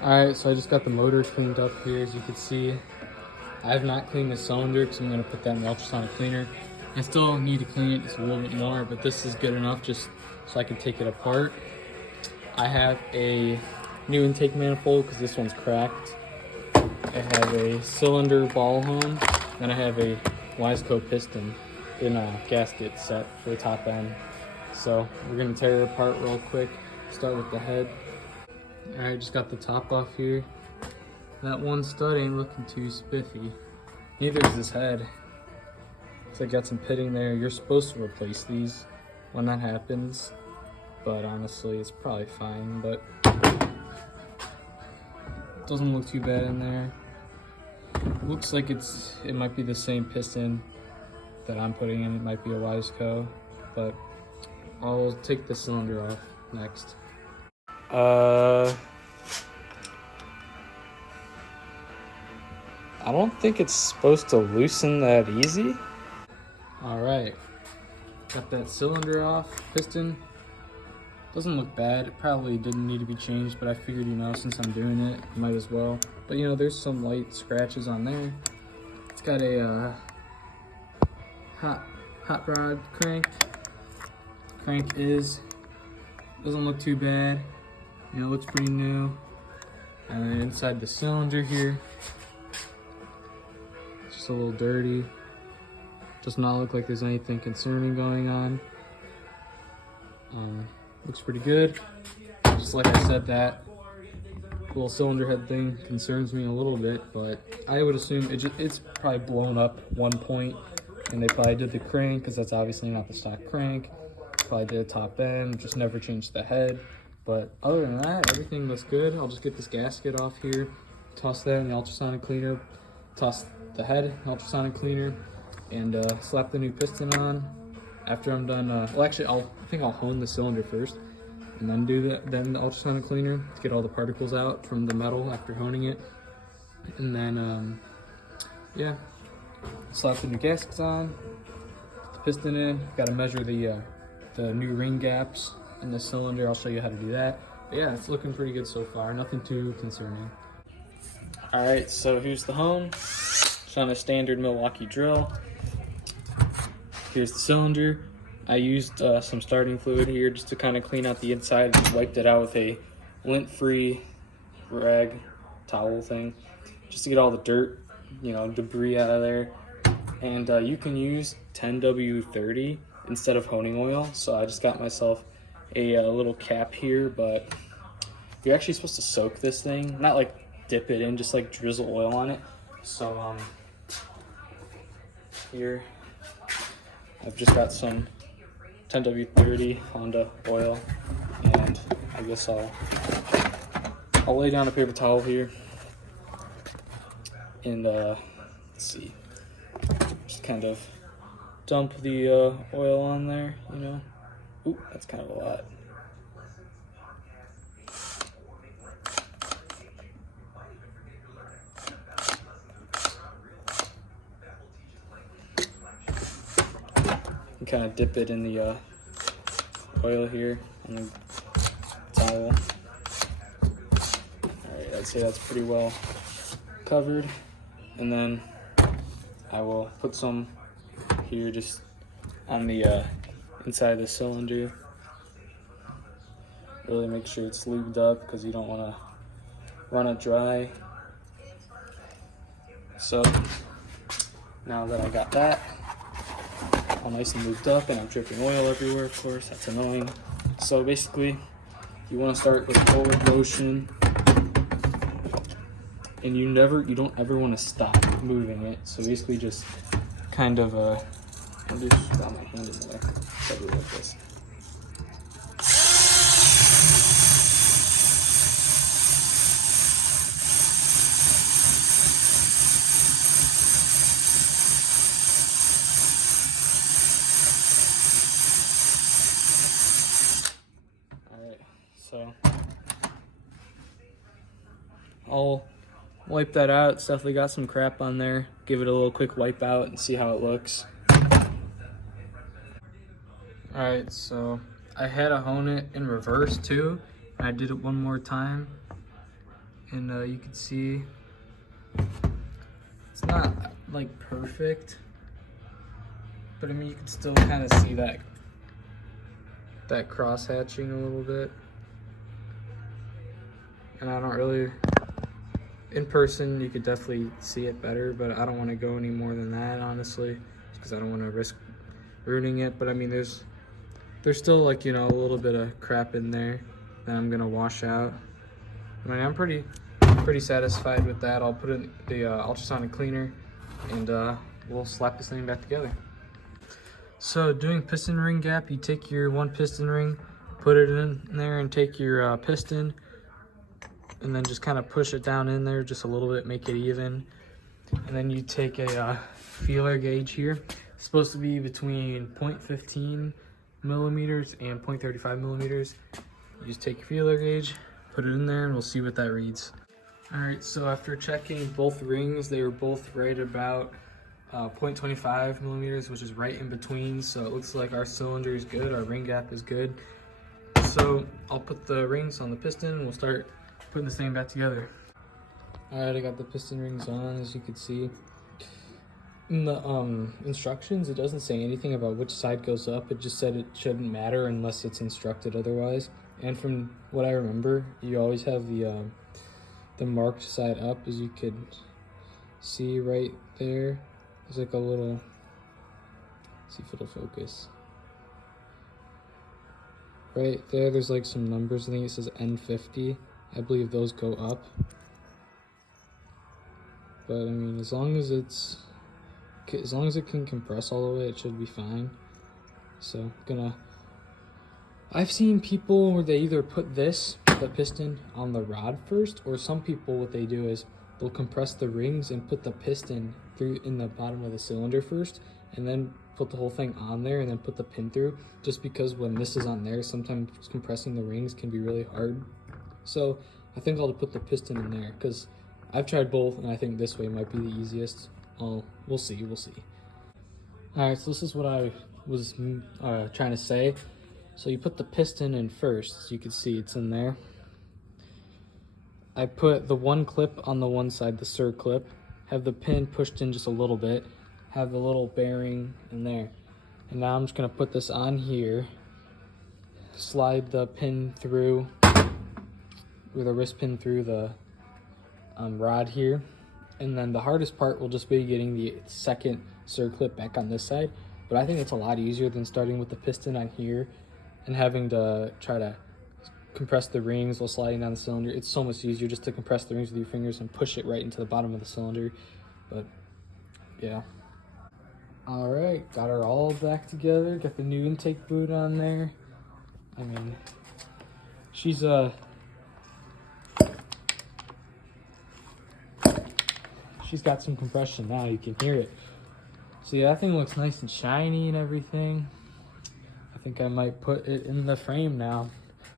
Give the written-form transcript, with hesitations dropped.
Alright, so I just got the motor cleaned up here. As you can see, I have not cleaned the cylinder because I'm going to put that in the ultrasonic cleaner. I still need to clean it just a little bit more, but this is good enough just so I can take it apart. I have a new intake manifold because this one's cracked. I have a cylinder ball hone, and I have a Wiseco piston in a gasket set for the top end. So we're going to tear it apart real quick. Start with the head. Alright, just got the top off here. That one stud ain't looking too spiffy. Neither is this head. So I got some pitting there. You're supposed to replace these when that happens, but honestly it's probably fine, but it doesn't look too bad in there. Looks like it might be the same piston that I'm putting in. It might be a Wiseco, but I'll take the cylinder off next. I don't think it's supposed to loosen that easy. All right, got that cylinder off. Piston doesn't look bad. It probably didn't need to be changed, but I figured, since I'm doing it, might as well. But there's some light scratches on there. It's got a hot rod crank. Doesn't look too bad. It looks pretty new. And then inside the cylinder here, it's just a little dirty. Does not look like there's anything concerning going on. Looks pretty good. Just like I said, that little cylinder head thing concerns me a little bit, but I would assume it's probably blown up one point, and they probably did the crank, because that's obviously not the stock crank. Probably did the top end, just never changed the head. But other than that, everything looks good. I'll just get this gasket off here, toss that in the ultrasonic cleaner, toss the head in the ultrasonic cleaner, and slap the new piston on. After I'm done, well, actually, I think I'll hone the cylinder first, and then do then the ultrasonic cleaner to get all the particles out from the metal after honing it. And then, yeah, slap the new gaskets on, put the piston in. Got to measure the new ring gaps in the cylinder. I'll show you how to do that. But yeah, it's looking pretty good so far. Nothing too concerning. All right, so here's the hone. It's on a standard Milwaukee drill. Here's the cylinder. I used some starting fluid here just to kind of clean out the inside. Just wiped it out with a lint-free rag towel thing, just to get all the dirt, debris out of there. And you can use 10W30 instead of honing oil. So I just got myself a little cap here, but you're actually supposed to soak this thing, not like dip it in, just like drizzle oil on it. So here I've just got some 10W30 Honda oil, and I guess I'll lay down a paper towel here and let's see, just kind of dump the oil on there, Ooh, that's kind of a lot. And kind of dip it in the oil here on the towel. Alright, I'd say that's pretty well covered. And then I will put some here just on the inside the cylinder. Really make sure it's lubed up, because you don't want to run it dry. So now that I got that all nice and lubed up, and I'm dripping oil everywhere, of course, that's annoying. So basically, you want to start with forward motion, and you don't ever want to stop moving it. So basically just kind of I'll just got my hand in there, so like this. Alright, so I'll wipe that out. It's definitely got some crap on there. Give it a little quick wipe out and see how it looks. Alright, so I had to hone it in reverse too. I did it one more time, and you can see it's not like perfect, but I mean you can still kind of see that cross hatching a little bit. And I don't really, in person you could definitely see it better, but I don't want to go any more than that, honestly, because I don't want to risk ruining it. But I mean there's still, like, you know, a little bit of crap in there that I'm gonna wash out. I mean I'm pretty satisfied with that. I'll put in the ultrasonic cleaner and we'll slap this thing back together. So doing piston ring gap, you take your one piston ring, put it in there, and take your piston, and then just kind of push it down in there just a little bit, make it even. And then you take a feeler gauge here. It's supposed to be between 0.15 millimeters and 0.35 millimeters. You just take your feeler gauge, put it in there, and we'll see what that reads. All right, so after checking both rings, they were both right about 0.25 millimeters, which is right in between. So it looks like our cylinder is good, our ring gap is good. So I'll put the rings on the piston and we'll start putting this thing back together. All right, I got the piston rings on, as you can see. In the instructions, it doesn't say anything about which side goes up. It just said it shouldn't matter unless it's instructed otherwise. And from what I remember, you always have the marked side up, as you could see right there. There's like a little, let's see if it'll focus. Right there, there's like some numbers. I think it says N50. I believe those go up. But I mean, as long as it can compress all the way, it should be fine. So I've seen people where they either put the piston on the rod first, or some people, what they do is they'll compress the rings and put the piston through in the bottom of the cylinder first, and then put the whole thing on there and then put the pin through, just because when this is on there, sometimes compressing the rings can be really hard. So I think I'll put the piston in there, because I've tried both and I think this way might be the easiest. We'll see. All right, so this is what I was trying to say. So you put the piston in first, as you can see it's in there. I put the one clip on the one side, the SIR clip, have the pin pushed in just a little bit, have the little bearing in there. And now I'm just gonna put this on here, slide the pin through, or the wrist pin through the rod here. And then the hardest part will just be getting the second SIR clip back on this side. But I think it's a lot easier than starting with the piston on here and having to try to compress the rings while sliding down the cylinder. It's so much easier just to compress the rings with your fingers and push it right into the bottom of the cylinder. But yeah. All right, got her all back together. Got the new intake boot on there. I mean, she's got some compression now, you can hear it. So yeah, that thing looks nice and shiny and everything. I think I might put it in the frame now.